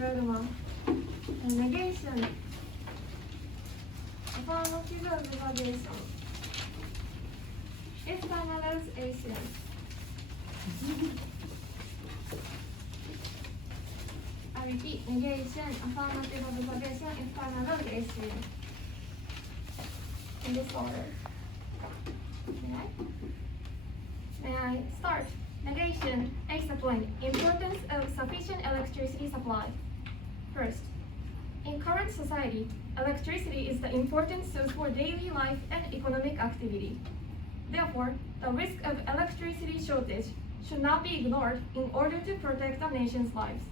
third one. Negation. Affirmative observation. Externalization. I repeat, negation, affirmative observation, externalization. In this order. May I start? Negation, A point. Importance of sufficient electricity supply. First, in current society, electricity is the important source for daily life and economic activity. Therefore, the risk of electricity shortage should not be ignored in order to protect the nation's lives.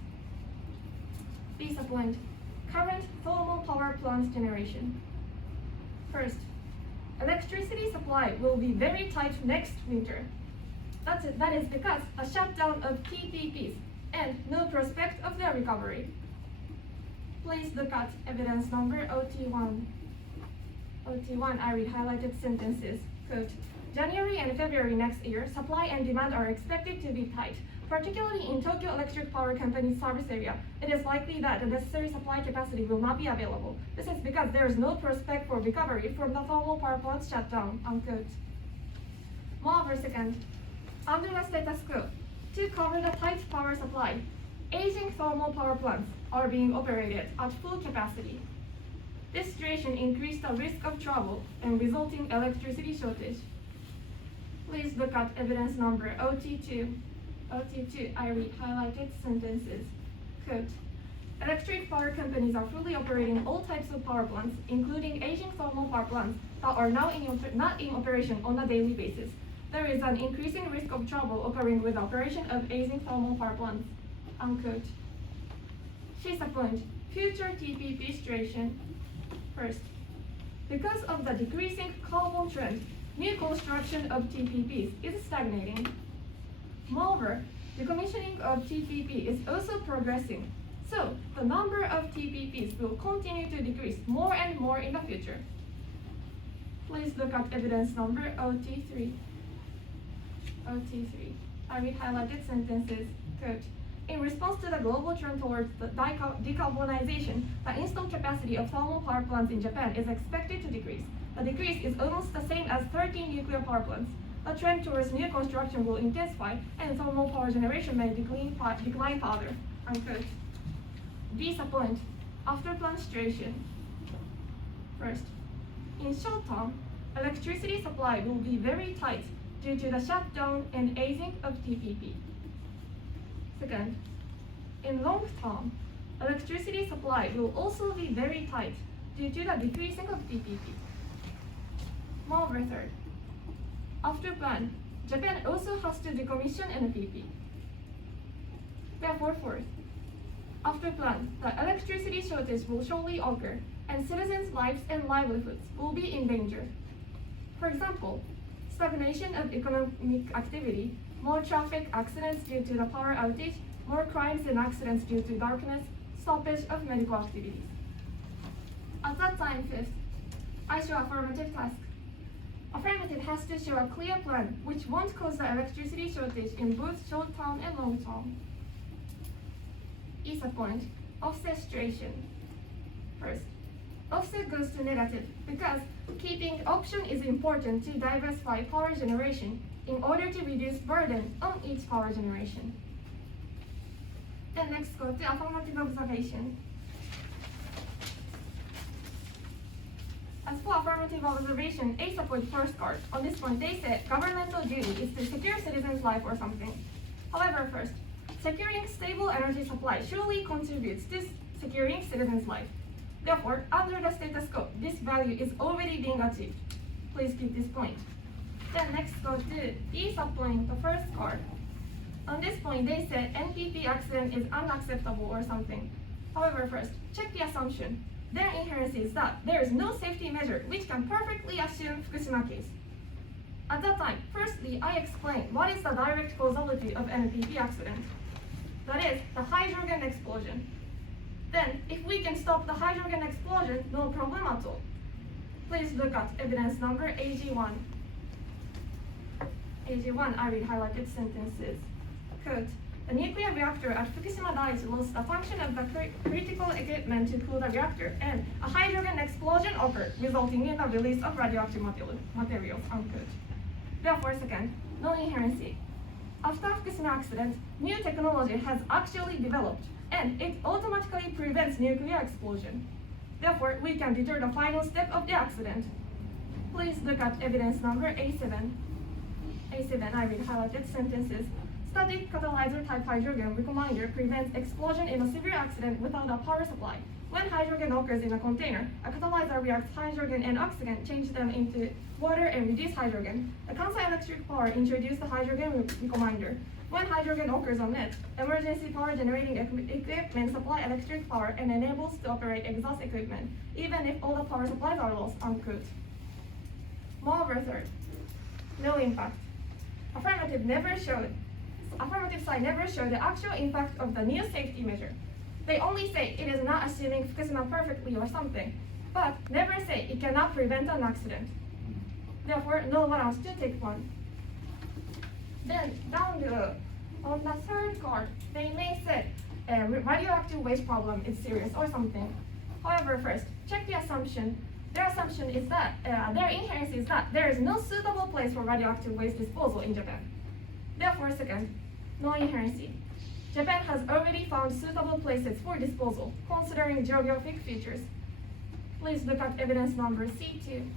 B point. Current thermal power plant generation. First, electricity supply will be very tight next winter. That is because a shutdown of TPPs and no prospect of their recovery. Please look at evidence number OT1. OT1, I read highlighted sentences. Quote, January and February next year, supply and demand are expected to be tight. Particularly in Tokyo Electric Power Company's service area, it is likely that the necessary supply capacity will not be available. This is because there is no prospect for recovery from the thermal power plant shutdown, unquote. Moreover, second, under the status quo, to cover the tight power supply, aging thermal power plants are being operated at full capacity. This situation increased the risk of trouble and resulting electricity shortage. Please look at evidence number OT2. OT2, I read highlighted sentences. Quote, electric power companies are fully operating all types of power plants, including aging thermal power plants that are now not in operation on a daily basis. There is an increasing risk of trouble occurring with the operation of aging thermal power plants, unquote. She's a point, future TPP situation. First, because of the decreasing carbon trend, new construction of TPPs is stagnating. Moreover, the commissioning of TPP is also progressing, so the number of TPPs will continue to decrease more and more in the future. Please look at evidence number OT3. OT3. I read highlighted sentences. Quote, in response to the global trend towards the decarbonization, the installed capacity of thermal power plants in Japan is expected to decrease. The decrease is almost the same as 13 nuclear power plants. The trend towards new construction will intensify, and thermal power generation may decline further, unquote. B point, after plant situation. First, in short term, electricity supply will be very tight due to the shutdown and aging of TPP. Second, in long term, electricity supply will also be very tight due to the decreasing of TPP. Moreover, third, after plan, Japan also has to decommission NPP. Therefore, fourth, after plan, the electricity shortage will surely occur, and citizens' lives and livelihoods will be in danger. For example, stagnation of economic activity, more traffic accidents due to the power outage, more crimes and accidents due to darkness, stoppage of medical activities. At that time, fifth, I show affirmative task. Affirmative has to show a clear plan which won't cause the electricity shortage in both short term and long term. Is a point, offset situation. First, offset goes to negative because keeping option is important to diversify power generation in order to reduce burden on each power generation. Then next go to affirmative observation. As for affirmative observation, A support first card. On this point, they said governmental duty is to secure citizens' life or something. However, first, securing stable energy supply surely contributes to securing citizens' life. Therefore, under the status quo, this value is already being achieved. Please keep this point. Then next go to E subpoint, the first card. On this point, they said NPP accident is unacceptable or something. However, first, check the assumption. Their inference is that there is no safety measure which can perfectly assume Fukushima case. At that time, firstly, I explained what is the direct causality of NPP accident. That is, the hydrogen explosion. Then, if we can stop the hydrogen explosion, no problem at all. Please look at evidence number AG1. AG1, I read highlighted sentences. Quote, The nuclear reactor at Fukushima Daiichi lost a function of the critical equipment to cool the reactor, and a hydrogen explosion occurred, resulting in the release of radioactive materials. Unquote. Therefore, second, no inherency. After Fukushima accident, new technology has actually developed, and it automatically prevents nuclear explosion. Therefore, we can deter the final step of the accident. Please look at evidence number A7. A7, I read highlighted sentences. Static catalyzer type hydrogen recombiner prevents explosion in a severe accident without a power supply. When hydrogen occurs in a container, a catalyzer reacts hydrogen and oxygen, change them into water and reduce hydrogen. The Kansai Electric Power introduced the hydrogen recombiner. When hydrogen occurs on net, emergency power generating equipment supply electric power and enables to operate exhaust equipment, even if all the power supplies are lost. Unquote. Moreover, third, no impact. Affirmative side never showed the actual impact of the new safety measure. They only say it is not assuming Fukushima perfectly or something, but never say it cannot prevent an accident. Therefore, no one else to take one. Then, down below, on the third card, they may say radioactive waste problem is serious or something. However, first, check the assumption. Their assumption is that, their inherence is that there is no suitable place for radioactive waste disposal in Japan. Therefore, second, no inherency. Japan has already found suitable places for disposal, considering geographic features. Please look at evidence number C2.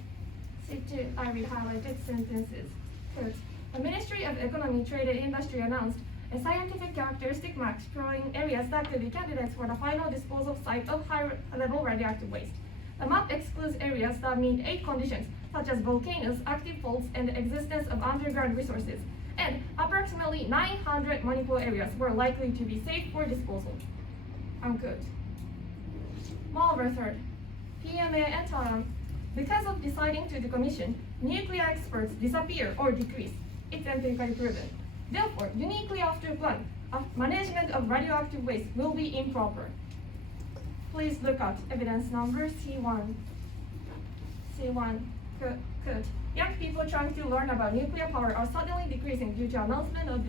C2, I read highlighted sentences. Quote, the Ministry of Economy, Trade and Industry announced a scientific characteristic map showing areas that could be candidates for the final disposal site of high-level radioactive waste. The map excludes areas that meet 8 conditions, such as volcanoes, active faults, and the existence of underground resources. And approximately 900 municipal areas were likely to be safe for disposal. Unquote. Moreover, third, PMA and Taiwan, because of deciding to decommission, nuclear experts disappear or decrease. It's empirically proven. Therefore, uniquely after plan, management of radioactive waste will be improper. Please look at evidence number C1. C1, quote, young people trying to learn about nuclear power are suddenly decreasing due to announcement of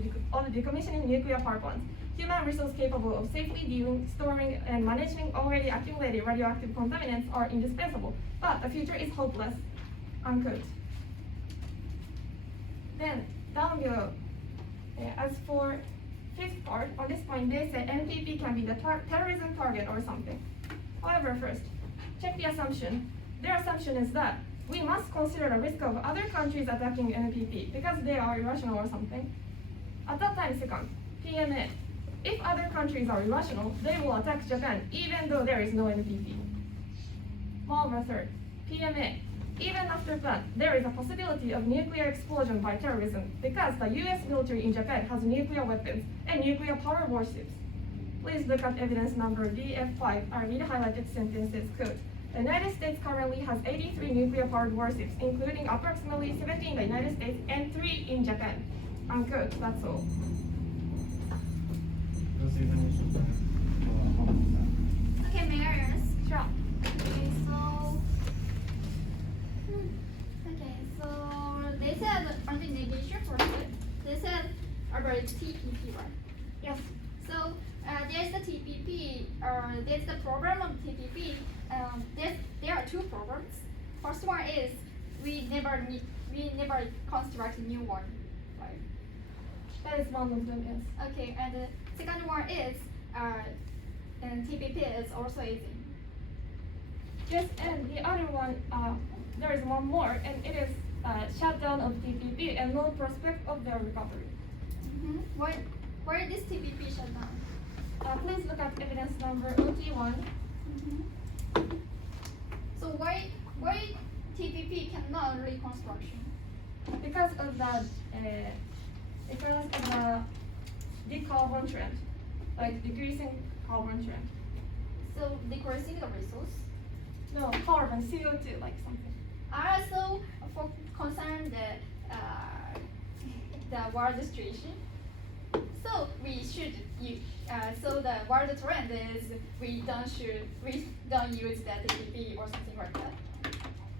the decommissioning nuclear power plants. Human resources capable of safely viewing, storing, and managing already accumulated radioactive contaminants are indispensable, but the future is hopeless. Unquote. Then, down below, as for fifth part, on this point, they say NPP can be the terrorism target or something. However, first, check the assumption. Their assumption is that we must consider the risk of other countries attacking NPP because they are irrational or something. At that time, second, PMA. If other countries are irrational, they will attack Japan even though there is no NPP. Moreover, third, PMA. Even after plan, there is a possibility of nuclear explosion by terrorism because the US military in Japan has nuclear weapons and nuclear power warships. Please look at evidence number DF5. I read highlighted sentences. Quote, the United States currently has 83 nuclear-powered warships, including approximately 70 in the United States and 3 in Japan. Unquote. That's all. Okay, may I ask? Sure. They said on the negation first, they said about TPP, right? Yes. So there's the TPP, there's the program of TPP. There are 2 programs. First one is we never construct a new one, right? That is one of them, yes. Okay, and the second one is and TPP is also easy. Yes, and the other one, there is one more, and it is shutdown of TPP and no prospect of their recovery. Mm-hmm. Why is this TPP shut down? Please look at evidence number OT1. Mm-hmm. So why TPP cannot reconstruction? Because of the decarbon trend, like decreasing carbon trend. So decreasing the resource. No, carbon, CO2, like something. Also, for concern the world situation. So we should so the world trend is we don't use the TPP or something like that.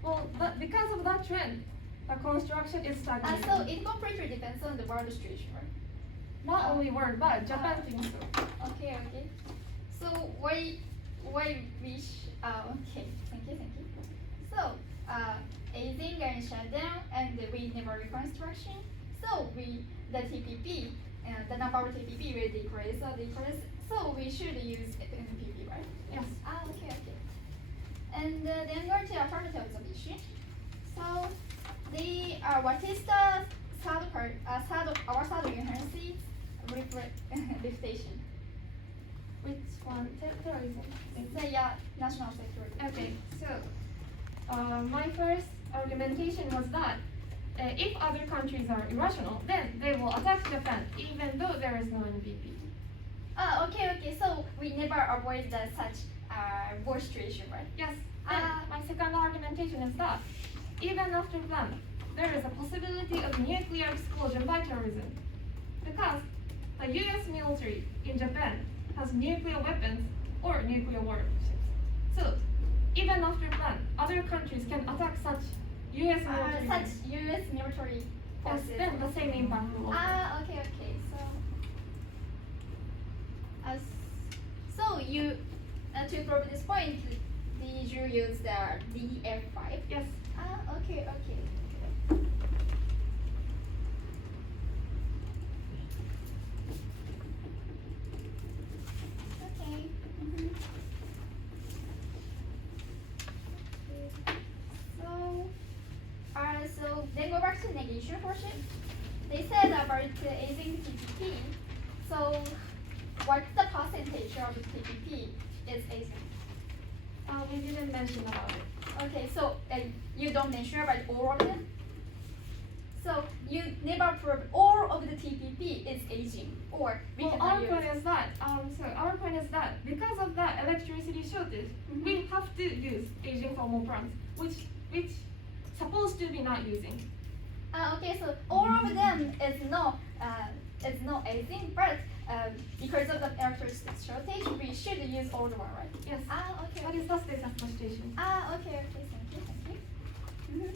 Well, but because of that trend, the construction is stagnating. So it completely depends on the world situation, right? Not only world, but Japan thinks so. Okay. So why wish? Okay. Thank you. So aging and shutdown and we never reconstruction. So the TPP the number of TPP will decrease. So we should use NPP, right? Yes. Okay. And then go to affirmative observation. So what is the third part? Our third inherency reputation. Which one? Terrorism. National security. Okay, so my first argumentation was that if other countries are irrational, then they will attack Japan even though there is no NPP. Okay. So we never avoid such war situation, right? Yes. And my second argumentation is that even after them, there is a possibility of nuclear explosion by terrorism, because the U.S. military in Japan has nuclear weapons or nuclear warships. So even after them, other countries can attack such U.S. military. Such U.S. military Yes, forces. then the same impact will occur. Okay. So you to prove this point, did you use the DF5? Yes. Okay. So then go back to negation portion. They said about aging TPP. So what's the percentage of TPP is aging? We didn't mention about it. Okay, so you don't mention about all of them. So you never prove all of the TPP is aging, or we Well, cannot our use. point is that our point is that because of that electricity shortage, we have to use aging thermal plants, which supposed to be not using. Okay, so all of them is no aging, but because of the electricity shortage, we should use all the one, right? Yes. Okay. What is the status of the station? Okay. Thank you.